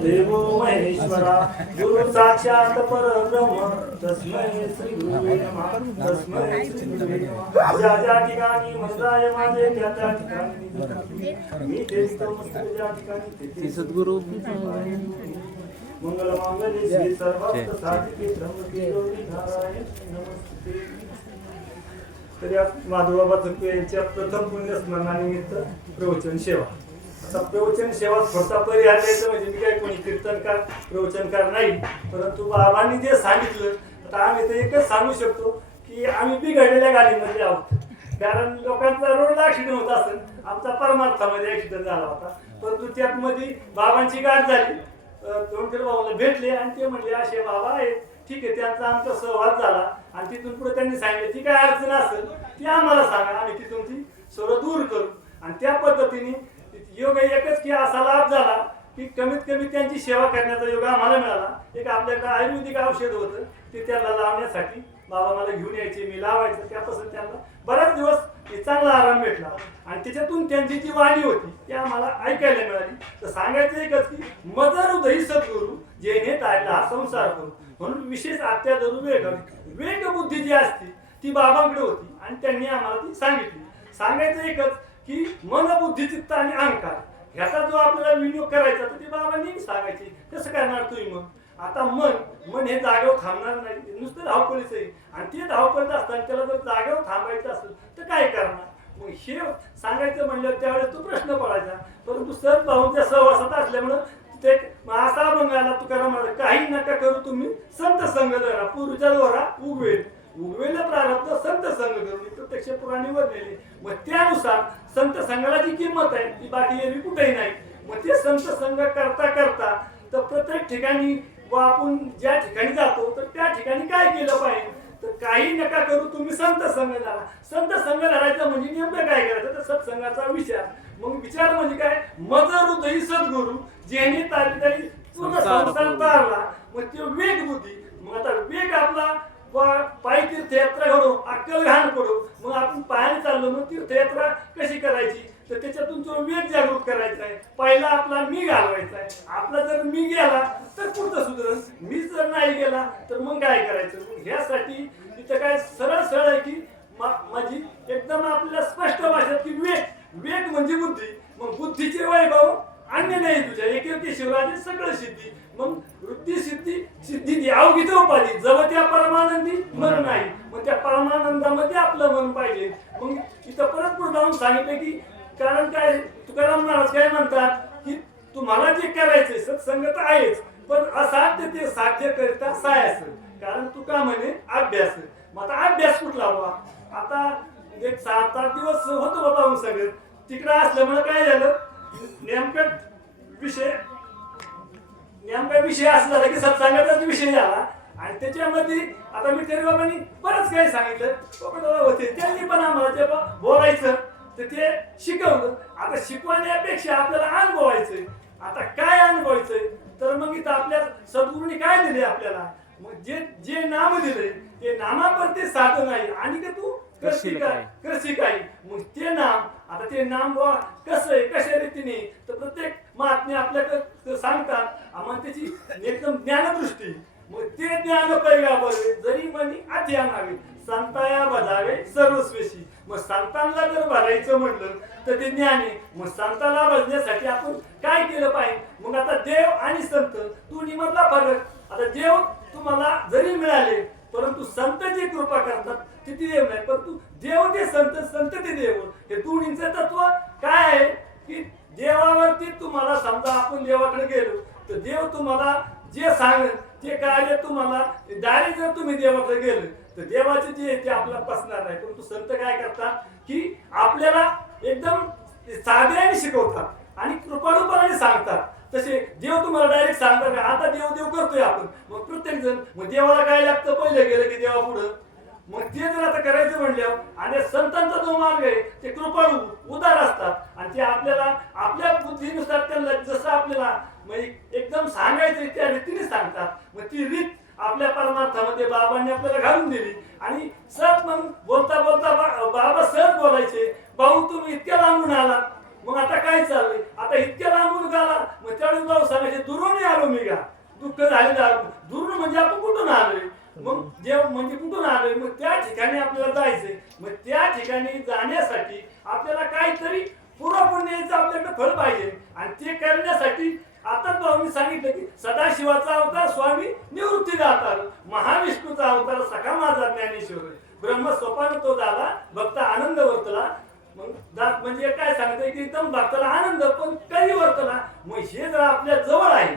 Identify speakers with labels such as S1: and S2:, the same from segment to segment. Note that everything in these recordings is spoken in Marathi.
S1: देवो महेश्वरा गुरु साक्षात परब्रह्म तस्मै श्री गुरुवे नमः तस्मै श्री गुरुवे नमः. ज्या ज्या ठिकाणी मंत्राय माझे त्या त्या ठिकाणी. मी तेच तो मस्त ज्या ठिकाणी तेथे
S2: सद्गुरु.
S1: मंगल मांगल्ये श्री सर्वार्थ साधिके ब्रह्मके गौरी नारायण. नमस्ते. तर या माधवबाबा यांच्या प्रथम पुण्यस्मरणानिमित्त प्रवचन सेवा. प्रवचन सेवा स्वतः परिहार द्यायचं म्हणजे मी काय कोणी कीर्तनकार प्रवचनकार नाही. परंतु बाबांनी जे सांगितलं आता आम्ही तर एकच सांगू शकतो की आम्ही बिघडलेल्या गाडीमध्ये आहोत. कारण लोकांचा रोड ऍक्सिडेंट होत असेल. आमचा परमार्थामध्ये ऍक्सिडेंट झाला होता. परंतु त्यात मध्ये बाबांची गाठ झाली. दोन बाबाला भेटले आणि ते म्हणले असे बाबा आहेत. ठीक आहे त्यांचा आमचा सहवास झाला. आणि तिथून पुढे त्यांनी सांगितलं ती काय अडचण असेल ती आम्हाला सांगा. आम्ही तिथून ती सर्व दूर करू. आणि त्या पद्धतीने योग एकच की असा लाभ झाला की कमीत कमी त्यांची सेवा करण्याचा योग आम्हाला मिळाला. एक आपल्याकडे आयुर्वेदिक औषध होतं ते त्याला लावण्यासाठी बाबा मला घेऊन यायचे मी लावायचं त्यापासून त्यांना बराच दिवस चांगला आराम भेटला. आणि त्याच्यातून त्यांची जी वाणी होती ती आम्हाला ऐकायला मिळाली. तर सांगायचं एकच की मदर उदयी सद्गुरू जेने तारला हा संसार करू म्हणून विशेष अत्याधरू वेग वेग बुद्धी जी असते ती बाबांकडे होती आणि त्यांनी आम्हाला ती सांगितली. सांगायचं एकच की मन बुद्धी चित्त आणि अहंकार ह्याचा जो आपल्याला विनियोग करायचा तर ती बाबांनी सांगायची कसं करणार तुम्ही मग? आता मन मन हे जागेवर थांबणार नाही नुसतं धावपळीच आहे. आणि ते धावपळीत असताना त्याला जर जागेवर थांबायचं असेल तर काय करणार? मग हे सांगायचं म्हणलं त्यावेळेस तो प्रश्न पडायचा. परंतु सर भाऊंच्या सहवासात असल्यामुळं ते असा बंगाला तुकाराम म्हणाला काही नका करू तुम्ही संत संघ धरा पूर्वीच्या दोरा उगवेल उगवेल प्रारब्ध संत संघ धरून ही प्रत्यक्ष पुराणी वर्णलेले मग त्यानुसार संत संघाला जी किंमत आहे ती बाकी एरवी कुठेही नाही. मग ते संत संघ करता करता तर प्रत्येक ठिकाणी व आपण ज्या ठिकाणी जातो तर त्या ठिकाणी काय केलं पाहिजे? तर काही नका करू तुम्ही संत संघ धरा. संत संघ धरायचं म्हणजे नेमकं काय करायचं? तर सत्संगाचा विचार. मग विचार म्हणजे काय? मज हृदयी सद्गुरू जेणे तारी तारी पूर्ण संसार तारला मग ते वेग बुद्धी मग आता वेग आपला तीर्थयात्रा घडू अक्कल घाण पडू. मग आपण पायाने चाललो मग तीर्थयात्रा कशी करायची? तर त्याच्यातून तो वेग जागृत करायचा आहे पहिला आपला मी घालवायचा आहे. आपला जर मी गेला तर पुढचं सुधरण. मी जर नाही गेला तर मग काय करायचं? मग ह्यासाठी तिथं काय सरळ सरळ आहे की माझी एकदम आपल्याला स्पष्ट भाषेत की वेग वेग म्हणजे बुद्धी. मग बुद्धीचे वैभव अन्य नाही तुझ्या. एक एक शिवराजे सगळं सिद्धी. मग वृत्ती सिद्धी सिद्धी ती अवघीच उपाधी जवळ त्या परमानंदी मन नाही. मग त्या परमानंदामध्ये आपलं मन पाहिजे. मग इथं परत पुढे जाऊन सांगितलं की कारण काय? तुकाराम महाराज काय म्हणतात? की तुम्हाला जे करायचंय सत्संग तर आहेच. पण असाध्य ते साध्य करता सायास. कारण तू का म्हणे अभ्यास. मग आता अभ्यास कुठला बाबा आता एक सात आठ दिवस होतो बाबा सगळे. तिकडे असल्यामुळे काय झालं? नेमकं विषय नेमका विषय असं झाला की सत्संगाचाच विषय झाला. आणि त्याच्यामध्ये आता मी तरी बाबांनी बरंच काही सांगितलं. बाबा होते. त्यांनी पण आम्हाला ते बोलायचं तर ते शिकवलं. आता शिकवण्यापेक्षा आपल्याला अनुभवायचंय. आता काय अनुभवायचंय? तर मग इथं आपल्या सद्गुरूंनी काय दिले आपल्याला? मग जे जे नाम दिले ते नामावरती साधन आहे आणि का तू?
S2: करशील
S1: काय? मग ते नाम आता ते नाम बुवा कसं आहे कशा रीतीने तर प्रत्येक महात्मे आपल्याकडे सांगतात. आम्हाला त्याची एकदम ज्ञानदृष्टी. मग ते ज्ञान पैगावर जरी म्हणी आधी आणावे संताया बजावे सर्वस्वेशी. मग संतांना जर भरायचं म्हणलं तर ते ज्ञान मग संताला भजण्यासाठी आपण काय केलं पाहिजे? मग आता देव आणि संत दोन्ही मधला फरक. आता देव तुम्हाला जरी मिळाले परंतु संत जे कृपा करतात ते ती देव नाही. परंतु देव ते संत संत ते देव. हे दोन्हीचं तत्व काय आहे? की देवावरती तुम्हाला समजा आपण देवाकडे गेलो तर देव तुम्हाला जे सांगेल ते कार्य तुम्हाला डायरेक्ट जर तुम्ही देवाकडे गेलं तर देवाचे जे ते आपल्याला पसणार नाही. परंतु संत काय करतात? की आपल्याला एकदम साध्याने शिकवतात आणि कृपाळूपणाने सांगतात. तसे देव तुम्हाला डायरेक्ट सांगणार का आता देव देव करतोय आपण. मग प्रत्येक जण मग देवाला काय लागतं? पहिले गेलं की देवा पुढं. मग ते जर आता करायचं म्हणल्यावर आणि संतांचा जो मार्ग आहे ते कृपाळू उदार असतात. आणि ते आपल्याला आपल्या बुद्धीनुसार त्यांना जसं आपल्याला म्हणजे एकदम सांगायचं त्या रीतीने सांगतात. मग ती रीत आपल्या परमार्थामध्ये बाबांनी आपल्याला घालून दिली. आणि सहज मग बोलता बोलता बाबा सहज बोलायचे भाऊ तुम्ही इतक्या लांबून आलात मग आता काय चाललंय? आता इतक्या लांबून गाला मग त्यावेळेस भाऊ सांगायचे दुरून मी घ्या दुःख झाले दुरून म्हणजे आपण कुठून आलोय? मग जे म्हणजे कुठून आलोय? मग त्या ठिकाणी आपल्याला जायचंय. मग त्या ठिकाणी जाण्यासाठी आपल्याला काहीतरी पूर्वपुण्याचं आपल्याकडे फळ पाहिजे. आणि ते करण्यासाठी आता भाऊनी सांगितलं की सदाशिवाचा अवतार स्वामी निवृत्ती दातार. महाविष्णूचा अवतार सखा माझा ज्ञानेश्वर. ब्रह्म स्वपान तो झाला भक्त आनंद वर्तला दात म्हणजे काय सांगतंय की एकदम भक्ताला आनंद पण कधी वर्तला मग हे जर आपल्या जवळ आहे.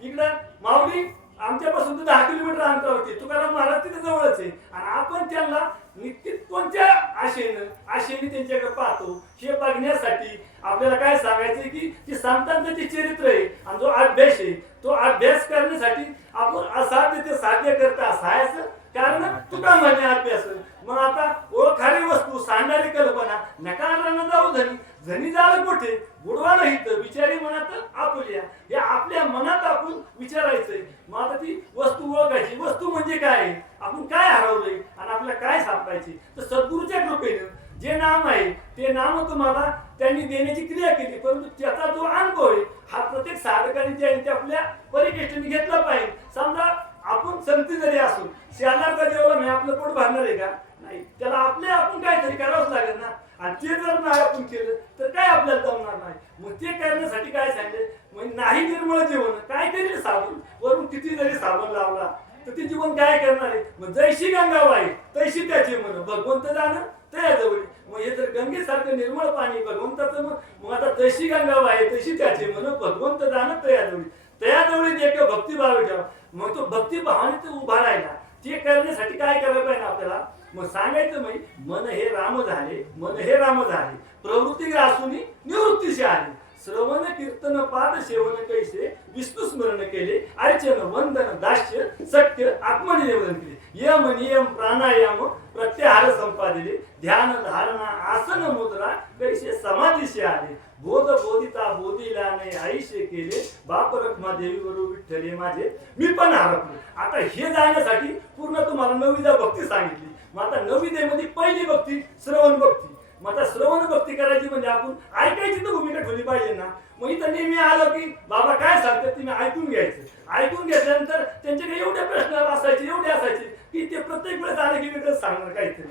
S1: इकडं माऊली आमच्यापासून तर दहा किलोमीटर अंतरावरती तुकाराम महाराज तिथे जवळच आहे. आणि आपण त्यांना निश्चित कोणत्या आशेनं आशेने त्यांच्याकडे पाहतो. हे बघण्यासाठी आपल्याला काय सांगायचं की ती संतांचं जे चरित्र आहे आणि जो अभ्यास आहे तो अभ्यास करण्यासाठी आपण असाध्य ते साध्य करता असायचं. कारण तुका म्हणे अभ्यास. मग आता ओळखारी वस्तू सांडणारी कल्पना नकारानं जाऊ धनी धनी झालं कुठे? बुडवायला हित विचारी मनात आपुल्या. हे आपल्या मनात आपण विचारायचंय. मग आता ती वस्तू ओळखायची. वस्तू म्हणजे काय? आहे? आपण काय हरवलंय? आणि आपल्याला काय सापडायची? तर सद्गुरूच्या कृपेनं जे नाम आहे ते नाम तुम्हाला त्यांनी देण्याची क्रिया केली. परंतु त्याचा जो अनुभव आहे हा प्रत्येक साधकाने ज्यांनी ते आपल्या परिकेष्टीने घेतला पाहिजे समजा आपण संगती जरी असू शेजारचा जेवढा मी आपलं पोट भरणार आहे का नाही त्याला आपले आपण काहीतरी करावंच लागेल ना आणि ते जर नाही आपण केलं तर काय आपल्याला जमणार नाही? मग ते करण्यासाठी काय सांगले? म्हणजे नाही निर्मळ जीवन काय करेल साबण वरून किती जरी साबण लावला तर ते जीवन काय करणार आहे? मग जैशी गंगा वाई तैशी त्याचे मन भगवंत जाणं त्याजवळ. मग हे जर गंगेसारखं निर्मळ पाणी भगवंताचं मग मग आता तशी गंगा वाई तशी त्याचे मन भगवंत जाणं तयाजवळी. तयाजवळी एक भक्तिभाव ठेवा. मग तो भक्तिभावाने तो उभा राहिला. ते करण्यासाठी काय करायला पाहिजे आपल्याला? मग सांगायचं म्हणजे मन हे राम झाले मन हे राम झाले. प्रवृत्ती असून निवृत्तीशी आले. श्रवण कीर्तन पाद सेवन कैसे विष्णू स्मरण केले अर्चन वंदन दास्य सत्य आत्मनिवेदन केले. यम नियम प्राणायाम प्रत्याहार संपादिले ध्यान धारणा आसन मुद्रा कैसे समाधीशी आले. बोध बोधिता बोधिला नाही आईशे केले. बाप रखमा देवीवर विठ्ठले माझे मी पण हरपले. आता हे जाण्यासाठी पूर्ण तुम्हाला नवीदा भक्ती सांगितली. मग आता नवीदेमध्ये पहिली भक्ती श्रवण भक्ती. मग आता श्रवण भक्ती करायची म्हणजे आपण ऐकायची तर भूमिका ठेवली पाहिजे ना. मग इथं नेहमी आलं की बाबा काय सांगतात ते मी ऐकून घ्यायचं. ऐकून घेतल्यानंतर त्यांच्याकडे एवढे प्रश्न असायचे एवढे असायचे की ते प्रत्येक वेळेस आले की वेगळं सांगणार काहीतरी.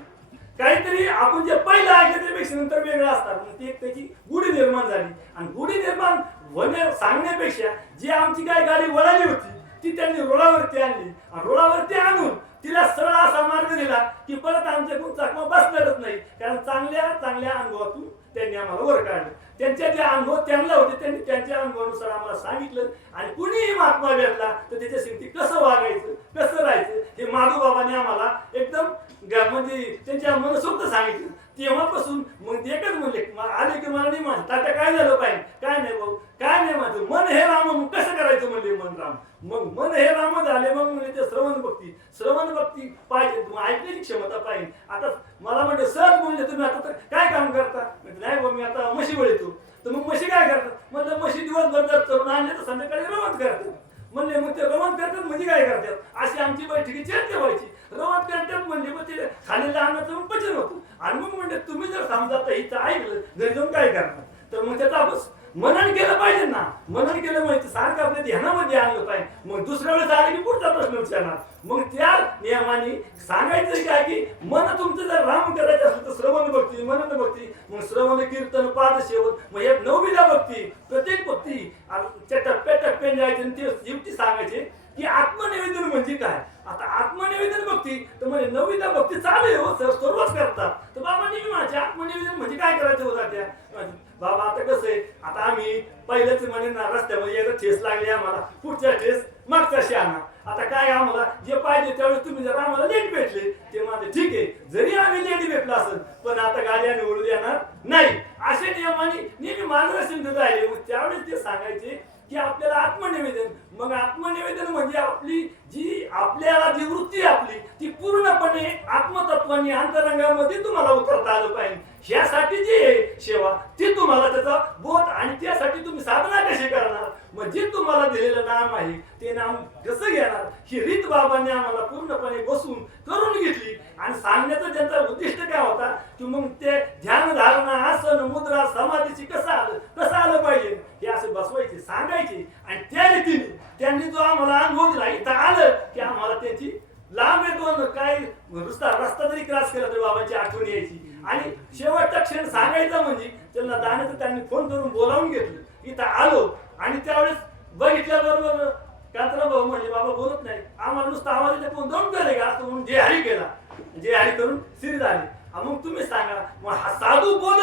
S1: काहीतरी आपण जे पहिलं ऐकलं त्यापेक्षा नंतर वेगळं असतात मग ती एक त्याची गुढी निर्माण झाली. आणि गुढी निर्माण होण्या सांगण्यापेक्षा जी आमची काय गाडी वळाली होती ती त्यांनी रुळावरती आणली. आणि आणून तिला सरळ असा मार्ग दिला की परत आमच्याकडून चकमा बसणारच नाही. कारण चांगल्या चांगल्या अनुभवातून त्यांनी आम्हाला वर काढलं. त्यांच्या जे अनुभव त्यांना होते त्यांनी त्यांच्या अनुभवानुसार आम्हाला सांगितलं. आणि कुणीही महात्मा भेटला तर त्याच्या शेवटी कसं वागायचं कसं राहायचं हे माधूबाबाने आम्हाला एकदम म्हणजे त्यांच्या मनसोक्त सांगितलं. तेव्हापासून मग ते एकच म्हणले आले की मला नाही म्हणत तात्या काय झालं पाहिजे काय नाही भाऊ काय नाही माझं मन हे राम मग कसं करायचं म्हणले मन राम मग मन हे राम झाले मग म्हणजे ते श्रवण भक्ती श्रवण भक्ती पाहिजे मग ऐकण्याची क्षमता पाहिजे आता मला म्हणजे म्हणले तुम्ही आता तर काय काम करता? नाही बा मी आता म्हशी येतो तर मग म्हशी काय करतात म्हणलं म्हशी दिवसभर जर करून आणले तर संध्याकाळी रवत करतात. म्हणले मग ते रवत करतात म्हणजे काय करतात? अशी आमची बैठकी चर्चा व्हायची. रवत करतात म्हणजे मग ते खालेलं अन्नाचं मग पचन होतं. आणि मग म्हणजे तुम्ही जर समजा आता हिचं ऐकलं घरी जाऊन काय करणार? तर मग त्याचा बस मनन केलं पाहिजे ना. मनन केलं म्हणजे सारखं आपल्या ध्यानामध्ये आणलं पाहिजे. मग दुसऱ्या वेळेस आले की पुढचा प्रश्न विचारणार. मग त्या नियमाने सांगायचं काय की मन तुमचं जर राम करायचं असेल तर श्रवण भक्ती मनन भक्ती मग श्रवण कीर्तन पाद शेवट मग हे नवविधा भक्ती प्रत्येक भक्ती त्या टप्प्या टप्प्याने जायचे आणि ते युक्ती सांगायचे. की आत्मनिवेदन म्हणजे काय? आता आत्मनिवेदन भक्ती तर म्हणजे नवविधा भक्ती चालू आहे हो सर सर्वच करतात. तर बाबा नेहमी माझे आत्मनिवेदन म्हणजे काय करायचं होता त्या बाबा आता कसं आहे? आता आम्ही पहिल्याच म्हणे ना रस्त्यामध्ये एकदा ठेस लागली आम्हाला. पुढच्या ठेस मागच्या शहाणा आता काय आम्हाला? जे पाहिजे त्यावेळेस तुम्ही जर आम्हाला लेट भेटले ते माझे ठीक आहे. जरी आम्ही लेट भेटलो असेल पण आता गाडी आम्ही ओढू देणार नाही. असे नियमाने नेहमी मार्गदर्शन देत आहे. त्यावेळेस ते सांगायचे की आपल्याला आत्मनिवेदन. मग आत्मनिवेदन म्हणजे आपली जी आपल्याला जी वृत्ती आपली ती पूर्णपणे आत्मतत्वाने अंतरंगामध्ये तुम्हाला उतरता आलं पाहिजे. ह्यासाठी जी आहे सेवा ती तुम्हाला त्याचा बोध आणि त्यासाठी तुम्ही साधना कशी करा जे तुम्हाला दिलेलं नाम आहे ते नाम कसं घेणार? ही रीत बाबांनी आम्हाला पूर्णपणे बसून करून घेतली. आणि सांगण्याचं त्यांचा उद्दिष्ट काय होता? की मग ते ध्यान धारणा आसन मुद्रा समाधीची कसं आलं कसं आलं पाहिजे? हे असं बसवायचे सांगायचे. आणि त्या रीतीने त्यांनी जो आम्हाला अनुभव दिला इथं आलं की आम्हाला त्याची लांब येतो काय रस्ता रस्ता जरी क्रॉस केला तरी बाबांची आठवण यायची. आणि शेवटचा क्षण सांगायचा म्हणजे त्यांना जाण्याचं त्यांनी फोन करून बोलावून घेतलं. इथं आलो आणि त्यावेळेस बघितल्या बरोबर कात्रा भाऊ म्हणजे बाबा बोलत नाही. आम्हाला नुसतं आम्हाला येते कोण दोन केले का? असं म्हणून जे हरी केला. जे हरी करून सिरी झाली मग तुम्ही सांगा मग हा साधू
S2: बोल